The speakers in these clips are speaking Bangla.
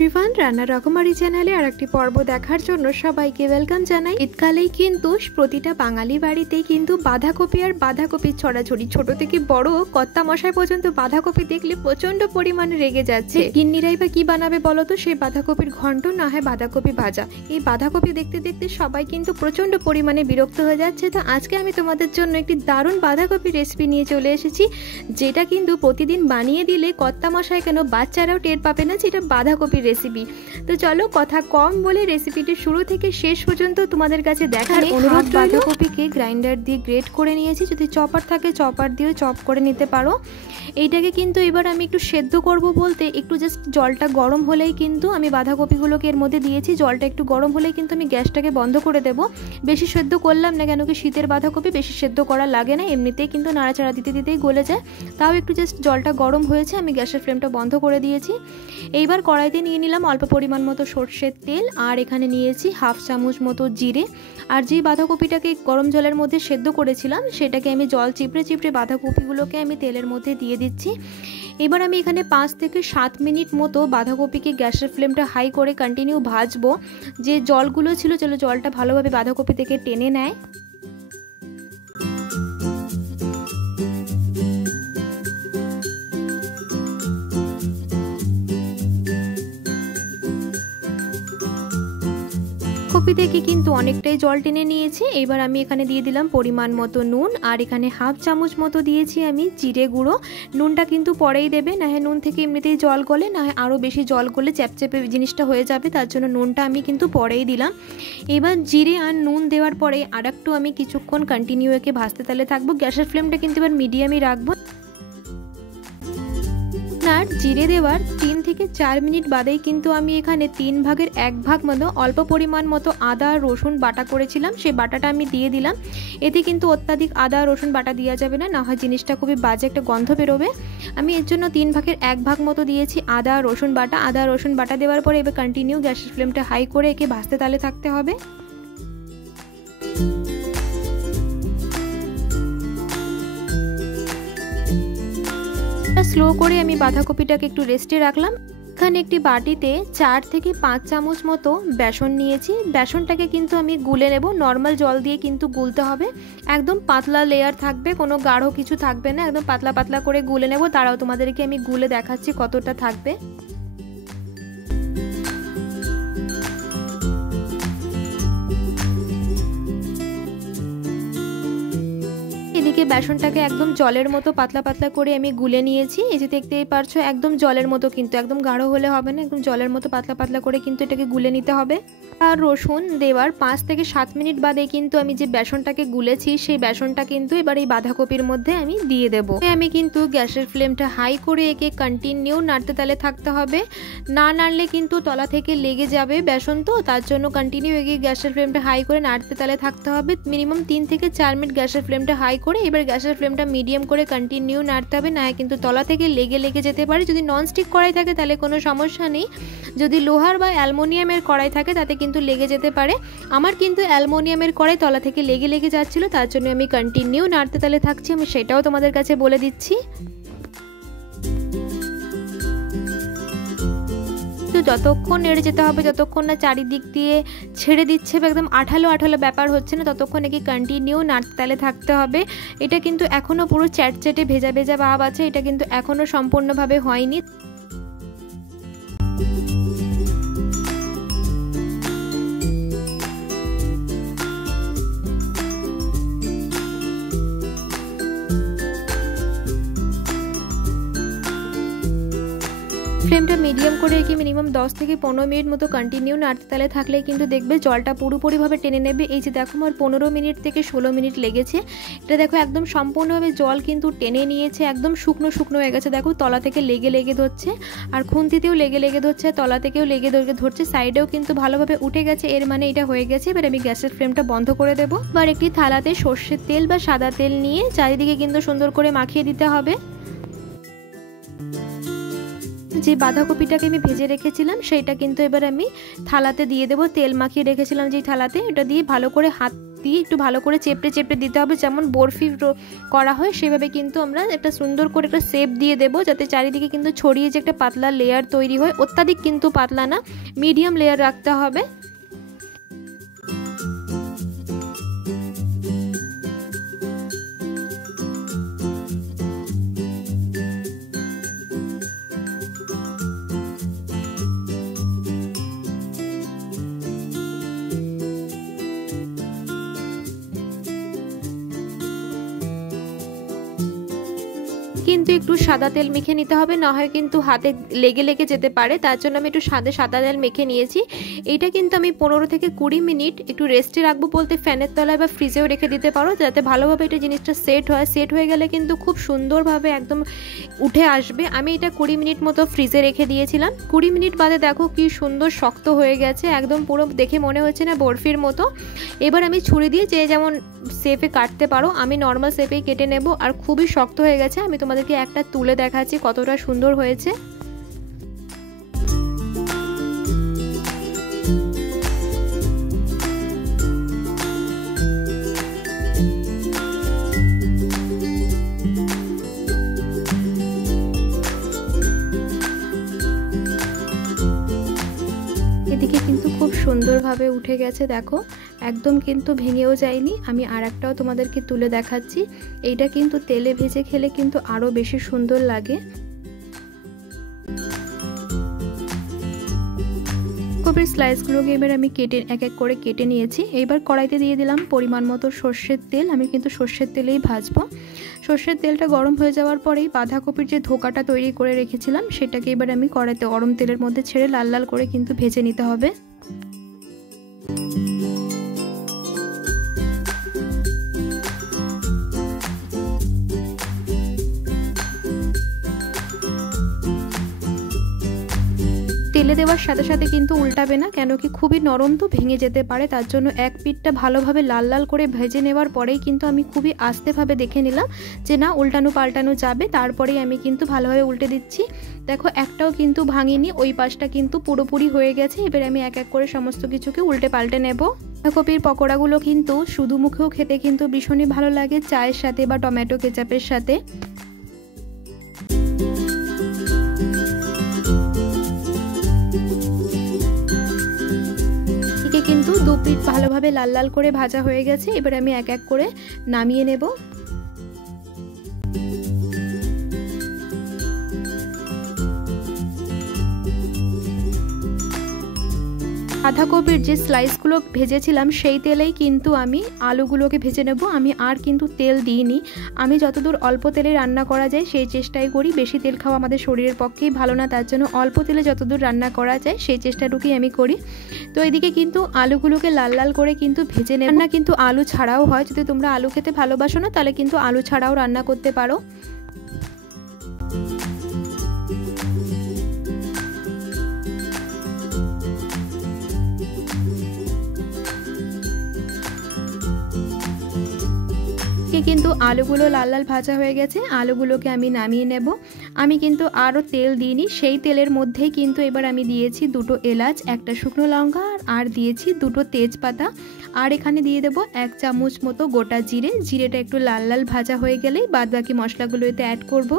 এভরিওয়ান, রান্না রকমারি চ্যানেলে আরেকটি পর্ব দেখার জন্য সবাইকে ওয়েলকাম জানাই। শীতকালেই কিন্তু প্রতিটা বাঙালি বাড়িতেই কিন্তু বাঁধাকপি আর বাঁধাকপির ছড়াছড়ি। ছোট থেকে বড় কর্তা মশাই পর্যন্ত বাঁধাকপি দেখলে প্রচন্ড পরিমাণে রেগে যাচ্ছে। গিন্নিরাই বা কি বানাবে বলো তো, সেই বাঁধাকপির ঘন্ট না হয় বাঁধাকপি ভাজা। এই বাঁধাকপি দেখতে দেখতে সবাই কিন্তু প্রচন্ড পরিমাণে বিরক্ত হয়ে যাচ্ছে। তো আজকে আমি তোমাদের জন্য একটি দারুণ বাঁধাকপির রেসিপি নিয়ে চলে এসেছি, যেটা কিন্তু প্রতিদিন বানিয়ে দিলে কর্তা মশাই কেন বাচ্চারাও টের পাবে না যেটা বাঁধাকপির রেসিপি। তো চলো কথা কম বলে রেসিপিটি শুরু থেকে শেষ পর্যন্ত তোমাদের কাছে দেখার অনুরোধ। বাঁধাকপিকে গ্রাইন্ডার দিয়ে গ্রেট করে নিয়েছি, যদি চপার থাকে চপার দিয়ে চপ করে নিতে পারো। এইটাকে কিন্তু এবার আমি একটু সেদ্ধ করব, বলতে একটু জাস্ট জলটা গরম হলেই কিন্তু আমি বাঁধাকপিগুলোকে এর মধ্যে দিয়েছি। জলটা একটু গরম হলেই কিন্তু আমি গ্যাসটাকে বন্ধ করে দেবো। বেশি সেদ্ধ করলাম না, কেন কি শীতের বাঁধাকপি বেশি সেদ্ধ করা লাগে না, এমনিতেই কিন্তু নাড়াচাড়া দিতে দিতেই গলে যায়। তাও একটু জাস্ট জলটা গরম হয়েছে, আমি গ্যাসের ফ্লেমটা বন্ধ করে দিয়েছি। এইবার কড়াইতে নিয়ে নিলাম অল্প পরিমাণ মতো সর্ষের তেল, আর এখানে নিয়েছি হাফ চামচ মতো জিরে। আর যে বাঁধাকপিটাকে গরম জলের মধ্যে সেদ্ধ করেছিলাম সেটাকে আমি জল চিপড়ে চিপড়ে বাঁধাকপিগুলোকে আমি তেলের মধ্যে দিয়ে দিচ্ছি। এবার আমি এখানে 5 থেকে 7 মিনিট মতো বাঁধাকপিকে গ্যাসের ফ্লেমটা হাই করে কন্টিনিউ ভাজবো। যে জলগুলো ছিল জলটা ভালোভাবে বাঁধাকপি থেকে টেনে নেয়। কপি থেকে কিন্তু অনেকটাই জল টেনে নিয়েছি। এবার আমি এখানে দিয়ে দিলাম পরিমাণ মতো নুন, আর এখানে হাফ চামচ মতো দিয়েছি আমি জিরে গুঁড়ো। নুনটা কিন্তু পরেই দেবে, না হয় নুন থেকে এমনিতেই জল গলে, না হয় আরও বেশি জল গলে চ্যাপচ্যাপে জিনিসটা হয়ে যাবে, তার জন্য নুনটা আমি কিন্তু পরেই দিলাম। এবার জিরে আর নুন দেওয়ার পরে আর একটু আমি কিছুক্ষণ কন্টিনিউ একে ভাজতে তালে থাকবো। গ্যাসের ফ্লেমটা কিন্তু এবার মিডিয়ামই রাখবো। আর জিরে দেওয়ার 3 থেকে 4 মিনিট বাদেই কিন্তু আমি এখানে 3 ভাগের 1 ভাগ মতো অল্প পরিমাণ মতো আদা আর রসুন বাটা করেছিলাম, সেই বাটাটা আমি দিয়ে দিলাম। এতে কিন্তু অত্যাধিক আদা রসুন বাটা দেওয়া যাবে না, না হয় জিনিসটা খুবই বাজে একটা গন্ধ বেরোবে। আমি এর জন্য 3 ভাগের 1 ভাগ মতো দিয়েছি আদা রসুন বাটা। আদা রসুন বাটা দেওয়ার পরে এবার কন্টিনিউ গ্যাসের ফ্লেমটা হাই করে একে ভাজতে তালে থাকতে হবে। স্লো করে আমি বাঁধাকপিটাকে একটু রেস্টে রাখলাম। এখানে একটি বাটিতে 4 থেকে 5 চামচ মতো বেসন নিয়েছি। বেসনটাকে কিন্তু আমি গুলে নেব, নর্মাল জল দিয়ে কিন্তু গুলতে হবে। একদম পাতলা লেয়ার থাকবে, কোনো গাঢ় কিছু থাকবে না, একদম পাতলা পাতলা করে গুলে নেব। তারাও তোমাদেরকে আমি গুলে দেখাচ্ছি কতটা থাকবে। এদিকে বেসনটাকে একদম জলের মতো পাতলা পাতলা করে আমি গুলে নিয়েছি। এই যে দেখতেই পারছো একদম জলের মতো, কিন্তু একদম গাঢ় হলে হবে না, একদম জলের মতো পাতলা পাতলা করে কিন্তু এটাকে গুলে নিতে হবে। আর রসুন দেওয়ার 5 থেকে 7 মিনিট বাদে কিন্তু আমি যে বেসনটাকে গুলেছি সেই বেসনটা কিন্তু এবার এই বাঁধাকপির মধ্যে আমি দিয়ে দেবো। আমি কিন্তু গ্যাসের ফ্লেমটা হাই করে একে কন্টিনিউ নাড়তে তালে থাকতে হবে। না নাড়লে কিন্তু তলা থেকে লেগে যাবে বেসন, তো তার জন্য কন্টিনিউ একে গ্যাসের ফ্লেমটা হাই করে নাড়তে তালে থাকতে হবে। মিনিমাম 3 থেকে 4 মিনিট গ্যাসের ফ্লেমটা হাই করে এবার গ্যাসের ফ্লেমটা মিডিয়াম করে কন্টিনিউ নাড়তে হবে, না কিন্তু তলা থেকে লেগে যেতে পারে। যদি ননস্টিক কড়াই থাকে তাহলে কোনো সমস্যা নেই, যদি লোহার বা অ্যালুমিনিয়ামের কড়াই থাকে তাতে কিন্তু লেগে যেতে পারে। আমার কিন্তু অ্যালুমিনিয়ামের কড়াই তলা থেকে লেগে যাচ্ছিল, তার জন্য আমি কন্টিনিউ নাড়তে তালে থাকছি। আমি সেটাও তোমাদের কাছে বলে দিচ্ছি। তো যতক্ষণ নেড়ে যেতে হবে, যতক্ষণ না চারিদিক দিয়ে ছেড়ে দিচ্ছে, একদম আঠালো আঠালো ব্যাপার হচ্ছে না, ততক্ষণ একে কন্টিনিউ নাড়তে তালে থাকতে হবে। এটা কিন্তু এখনও পুরো চ্যাটচ্যাটে ভেজা ভেজা ভাব আছে, এটা কিন্তু এখনও সম্পূর্ণভাবে হয়নি। ফ্লেমটা মিডিয়াম করে রেখে মিনিমাম 10 থেকে 15 মিনিট মতো কন্টিনিউ নাড়তে তালে থাকলে কিন্তু দেখবে জলটা পুরোপুরিভাবে টেনে নেবে। এই যে দেখো আমার 15 মিনিট থেকে 16 মিনিট লেগেছে, এটা দেখো একদম সম্পূর্ণভাবে জল কিন্তু টেনে নিয়েছে, একদম শুকনো শুকনো হয়ে গেছে। দেখো তলা থেকে লেগে ধরছে, আর খুন্তিতেও লেগে ধরছে, তলা থেকেও লেগে ধরছে, সাইডেও কিন্তু ভালোভাবে উঠে গেছে, এর মানে এটা হয়ে গেছে। এবার আমি গ্যাসের ফ্লেমটা বন্ধ করে দেবো। এবার একটি থালাতে সর্ষের তেল বা সাদা তেল নিয়ে চারিদিকে কিন্তু সুন্দর করে মাখিয়ে দিতে হবে। যে বাঁধাকপিটাকে আমি ভেজে রেখেছিলাম সেইটা কিন্তু এবার আমি থালাতে দিয়ে দেবো। তেল মাখিয়ে রেখেছিলাম যেই থালাতে, এটা দিয়ে ভালো করে হাত দিয়ে একটু ভালো করে চেপড়ে চেপড়ে দিতে হবে, যেমন বরফি করা হয় সেভাবে কিন্তু আমরা একটা সুন্দর করে একটা শেপ দিয়ে দেবো, যাতে চারিদিকে কিন্তু ছড়িয়ে যে একটা পাতলা লেয়ার তৈরি হয়। অত্যাধিক কিন্তু পাতলা না, মিডিয়াম লেয়ার রাখতে হবে। কিন্তু একটু সাদা তেল মেখে নিতে হবে, না হয় কিন্তু হাতে লেগে লেগে যেতে পারে, তার জন্য আমি একটু সাদা তেল মেখে নিয়েছি। এইটা কিন্তু আমি 15 থেকে 20 মিনিট একটু রেস্টে রাখবো, বলতে ফ্যানের তলায় বা ফ্রিজেও রেখে দিতে পারো, যাতে ভালোভাবে এটা জিনিসটা সেট হয়। সেট হয়ে গেলে কিন্তু খুব সুন্দরভাবে একদম উঠে আসবে। আমি এটা 20 মিনিট মতো ফ্রিজে রেখে দিয়েছিলাম। 20 মিনিট বাদে দেখো কি সুন্দর শক্ত হয়ে গেছে, একদম পুরো দেখে মনে হচ্ছে না বরফির মতো। এবার আমি ছুরি দিয়ে যে যেমন শেপে কাটতে পারো, আমি নর্মাল শেপেই কেটে নেব। আর খুবই শক্ত হয়ে গেছে, আমি তোমাদেরকে একটা তুলে দেখাচ্ছি কতটা সুন্দর হয়েছে। এদিকে কিন্তু খুব সুন্দরভাবে উঠে গেছে, দেখো একদম কিন্তু ভেঙেও যায়নি। আমি আর একটাও তোমাদেরকে তুলে দেখাচ্ছি। এইটা কিন্তু তেলে ভেজে খেলে কিন্তু আরো বেশি সুন্দর লাগে। কপির স্লাইসগুলোকে এবার আমি কেটে এক এক করে কেটে নিয়েছি। এইবার কড়াইতে দিয়ে দিলাম পরিমাণ মতো সর্ষের তেল। আমি কিন্তু সর্ষের তেলেই ভাজবো। সর্ষের তেলটা গরম হয়ে যাওয়ার পরেই বাঁধাকপির যে ধোকাটা তৈরি করে রেখেছিলাম সেটাকে এবার আমি কড়াইতে গরম তেলের মধ্যে ছেড়ে লাল লাল করে কিন্তু ভেজে নিতে হবে। তেলে দেওয়ার সাথে সাথে কিন্তু উল্টাবে না, কেন কি খুবই নরম তো ভেঙে যেতে পারে। তার জন্য এক পিঠটা ভালোভাবে লাল লাল করে ভেজে নেওয়ার পরেই কিন্তু আমি খুবই আস্তেভাবে দেখে নিলাম যে না উল্টানো পাল্টানো যাবে, তারপরেই আমি কিন্তু ভালোভাবে উল্টে দিচ্ছি। দেখো একটাও কিন্তু ভাঙিনি, ওই পাশটা কিন্তু পুরোপুরি হয়ে গেছে। এবার আমি এক এক করে সমস্ত কিছুকে উল্টে পাল্টে নেব। বাঁধাকপির পকোড়াগুলো কিন্তু শুধু মুখেও খেতে কিন্তু ভীষণই ভালো লাগে, চায়ের সাথে বা টমেটো কেচাপের সাথে। কিন্তু দু পিঠ ভালোভাবে লাল লাল করে ভাজা হয়ে গেছে। এবার আমি এক এক করে নামিয়ে নেব। বাঁধাকপির যে স্লাইসগুলো ভেজেছিলাম সেই তেলেই কিন্তু আমি আলুগুলোকে ভেজে নেব। আমি আর কিন্তু তেল দিইনি। আমি যতদূর অল্প তেলে রান্না করা যায় সেই চেষ্টাই করি। বেশি তেল খাওয়া আমাদের শরীরের পক্ষেই ভালো না, তার জন্য অল্প তেলে যতদূর রান্না করা যায় সেই চেষ্টাটুকুই আমি করি। তো এদিকে কিন্তু আলুগুলোকে লাল লাল করে কিন্তু ভেজে নেব। রান্না কিন্তু আলু ছাড়াও হয়, যদি তোমরা আলু খেতে ভালোবাসো না তাহলে কিন্তু আলু ছাড়াও রান্না করতে পারো। কিন্তু আলুগুলো লাল লাল ভাজা হয়ে গেছে, আলুগুলোকে আমি নামিয়ে নেব। আমি কিন্তু আরও তেল দিইনি, সেই তেলের মধ্যেই কিন্তু এবার আমি দিয়েছি 2টো এলাচ, একটা শুকনো লঙ্কা, আর দিয়েছি 2টো তেজপাতা, আর এখানে দিয়ে দেব 1 চামচ মতো গোটা জিরে। জিরেটা একটু লাল লাল ভাজা হয়ে গেলেই বাদ বাকি মশলাগুলো এতে অ্যাড করব।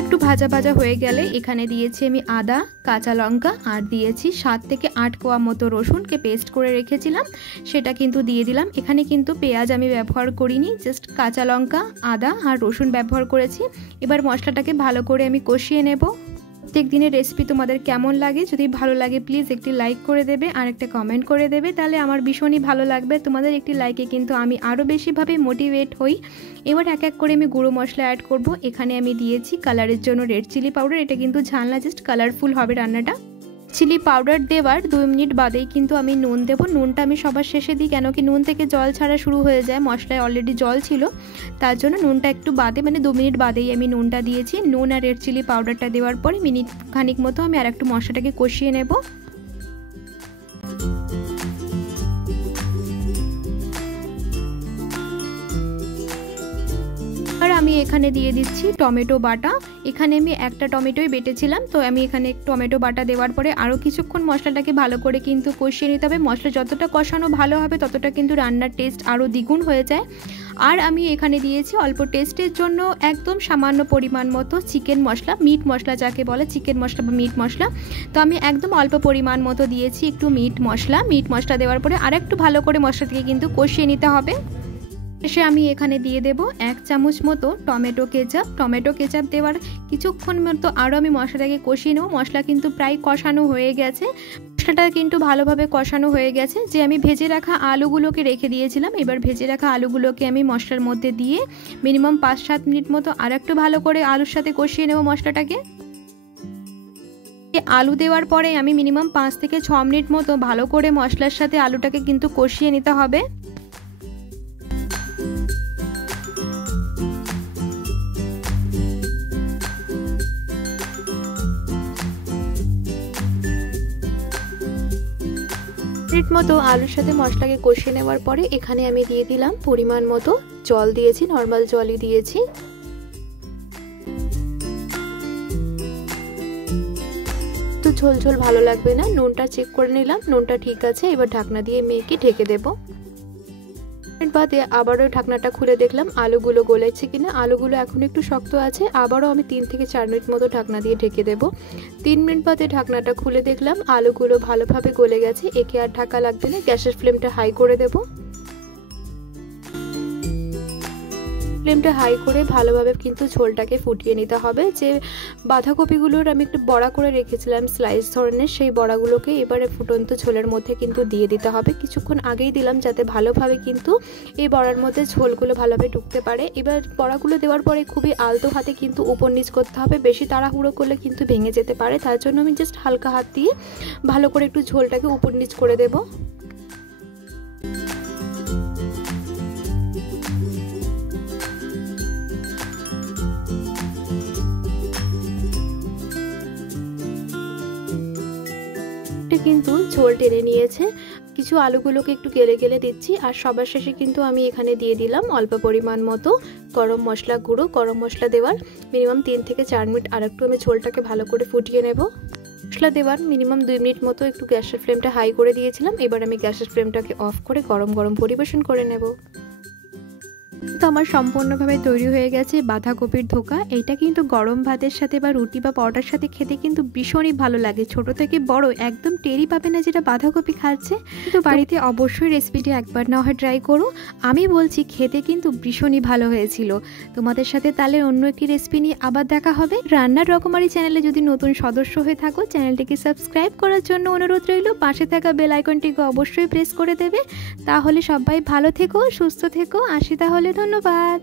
একটু ভাজা ভাজা হয়ে গেলে এখানে দিয়েছি আমি আদা, কাঁচা লঙ্কা, আর দিয়েছি 7 থেকে 8 কোয়া মতো রসুনকে পেস্ট করে রেখেছিলাম, সেটা কিন্তু দিয়ে দিলাম। এখানে কিন্তু পেঁয়াজ আমি ব্যবহার করিনি, জাস্ট কাঁচা লঙ্কা, আদা আর রসুন ব্যবহার করেছি। এবার মশলাটাকে ভালো করে আমি কষিয়ে নেব। প্রত্যেক দিনের রেসিপি তোমাদের কেমন লাগে, যদি ভালো লাগে প্লিজ একটি লাইক করে দেবে আর একটা কমেন্ট করে দেবে, তাহলে আমার ভীষণই ভালো লাগবে। তোমাদের একটি লাইকে কিন্তু আমি আরও বেশিভাবে মোটিভেট হই। এবার এক এক করে আমি গুঁড়ো মশলা অ্যাড করব। এখানে আমি দিয়েছি কালারের জন্য রেড চিলি পাউডার, এটা কিন্তু ঝাল না, জাস্ট কালারফুল হবে রান্নাটা। চিলি পাউডার দেওয়ার 2 মিনিট বাদেই কিন্তু আমি নুন দেব। নুনটা আমি সবার শেষে দিই, কেন কি নুন থেকে জল ছাড়া শুরু হয়ে যায়, মশলায় অলরেডি জল ছিল, তার জন্য নুনটা একটু বাদে, মানে 2 মিনিট বাদেই আমি নুনটা দিয়েছি। নুন আর রেড চিলি পাউডারটা দেওয়ার পরে মিনিট খানিক মতো আমি আর একটু মশলাটাকে কষিয়ে নেব। আর আমি আমি এখানে দিয়ে দিচ্ছি টমেটো বাটা। এখানে আমি একটা টমেটোই বেটেছিলাম, তো আমি এখানে টমেটো বাটা দেওয়ার পরে আরও কিছুক্ষণ মশলাটাকে ভালো করে কিন্তু কষিয়ে নিতে হবে। মশলা যতটা কষানো ভালো হবে ততটা কিন্তু রান্নার টেস্ট আরও দ্বিগুণ হয়ে যায়। আর আমি এখানে দিয়েছি অল্প টেস্টের জন্য একদম সামান্য পরিমাণ মতো চিকেন মশলা, মিট মশলা যাকে বলে, চিকেন মশলা বা মিট মশলা। তো আমি একদম অল্প পরিমাণ মতো দিয়েছি একটু মিট মশলা দেওয়ার পরে আর একটু ভালো করে মশলাটাকে কিন্তু কষিয়ে নিতে হবে। শেষে আমি এখানে দিয়ে দেব 1 চামচ মতো টমেটো কেচাপ দেওয়ার কিছুক্ষণ মতো আরও আমি মশলাটাকে কষিয়ে নেব। মশলা কিন্তু প্রায় কষানো হয়ে গেছে, মশলাটা কিন্তু ভালোভাবে কষানো হয়ে গেছে। যে আমি ভেজে রাখা আলুগুলোকে রেখে দিয়েছিলাম, এবার ভেজে রাখা আলুগুলোকে আমি মশলার মধ্যে দিয়ে মিনিমাম 5-7 মিনিট মতো আর একটু ভালো করে আলুর সাথে কষিয়ে নেব মশলাটাকে। আলু দেওয়ার পরে আমি মিনিমাম 5 থেকে 6 মিনিট মতো ভালো করে মশলার সাথে আলুটাকে কিন্তু কষিয়ে নিতে হবে। মিনিট মতো আলুর সাথে মশলাকে কষিয়ে নেওয়ার পরে এখানে আমি দিয়ে দিলাম পরিমাণ মতো জল, দিয়েছি নর্মাল জলই দিয়েছি। তো ঝোল ঝোল ভালো লাগবে না, নুনটা চেক করে নিলাম, নুনটা ঠিক আছে। এবার ঢাকনা দিয়ে মেখে ঢেকে দেবো। মিনিট বাদে আবারও ঢাকনাটা খুলে দেখলাম আলুগুলো গলেছে কিনা। আলুগুলো এখন একটু শক্ত আছে, আবারও আমি 3 থেকে 4 মিনিট মতো ঢাকনা দিয়ে ঢেকে দেবো। 3 মিনিট বাদে ঢাকনাটা খুলে দেখলাম আলুগুলো ভালোভাবে গলে গেছে। একে আর ঢাকা লাগবে না, গ্যাসের ফ্লেমটা হাই করে দেবো। ফ্লেমটা হাই করে ভালোভাবে কিন্তু ঝোলটাকে ফুটিয়ে নিতে হবে। যে বাঁধাকপিগুলোর আমি একটু বড়া করে রেখেছিলাম স্লাইস ধরনের, সেই বড়াগুলোকে এবারে ফুটন্ত ঝোলের মধ্যে কিন্তু দিয়ে দিতে হবে। কিছুক্ষণ আগেই দিলাম যাতে ভালোভাবে কিন্তু এই বড়ার মধ্যে ঝোলগুলো ভালোভাবে ঢুকতে পারে। এবার বড়াগুলো দেওয়ার পরে খুবই আলতো হাতে কিন্তু উপর নিচ করতে হবে, বেশি তাড়াহুড়ো করলে কিন্তু ভেঙে যেতে পারে। তার জন্য আমি জাস্ট হালকা হাত দিয়ে ভালো করে একটু ঝোলটাকে উপর নিচ করে দেবো। কিন্তু ঝোল টেনে নিয়েছে। কিছু আলুগুলোকে একটু গেলে গেলে দিচ্ছি। আর সবার শেষে কিন্তু আমি এখানে দিয়ে দিলাম অল্প পরিমাণ মতো গরম মশলা গুঁড়ো। গরম মশলা দেওয়ার মিনিমাম 3 থেকে 4 মিনিট আর একটু আমি ঝোলটাকে ভালো করে ফুটিয়ে নেব। মশলা দেওয়ার মিনিমাম 2 মিনিট মতো একটু গ্যাসের ফ্লেমটা হাই করে দিয়েছিলাম। এবার আমি গ্যাসের ফ্লেমটাকে অফ করে গরম গরম পরিবেশন করে নেব। তো আমার সম্পূর্ণভাবে তৈরি হয়ে গেছে বাঁধাকপির ধোকা। এইটা কিন্তু গরম ভাতের সাথে বা রুটি বা পরোটার সাথে খেতে কিন্তু ভীষণই ভালো লাগে। ছোট থেকে বড় একদম টেরই পাবে না যেটা বাঁধাকপি খাচ্ছে। তো বাড়িতে অবশ্যই রেসিপিটি একবার না হয় ট্রাই করো। আমি বলছি খেতে কিন্তু ভীষণই ভালো হয়েছিল। তোমাদের সাথে তাহলে অন্য একটি রেসিপি নিয়ে আবার দেখা হবে। রান্নার রকমারি চ্যানেলে যদি নতুন সদস্য হয়ে থাকো, চ্যানেলটিকে সাবস্ক্রাইব করার জন্য অনুরোধ রইল। পাশে থাকা বেল আইকনটিকে অবশ্যই প্রেস করে দেবে। তাহলে সবাই ভালো থেকো, সুস্থ থেকো। আসি তাহলে, ধন্যবাদ।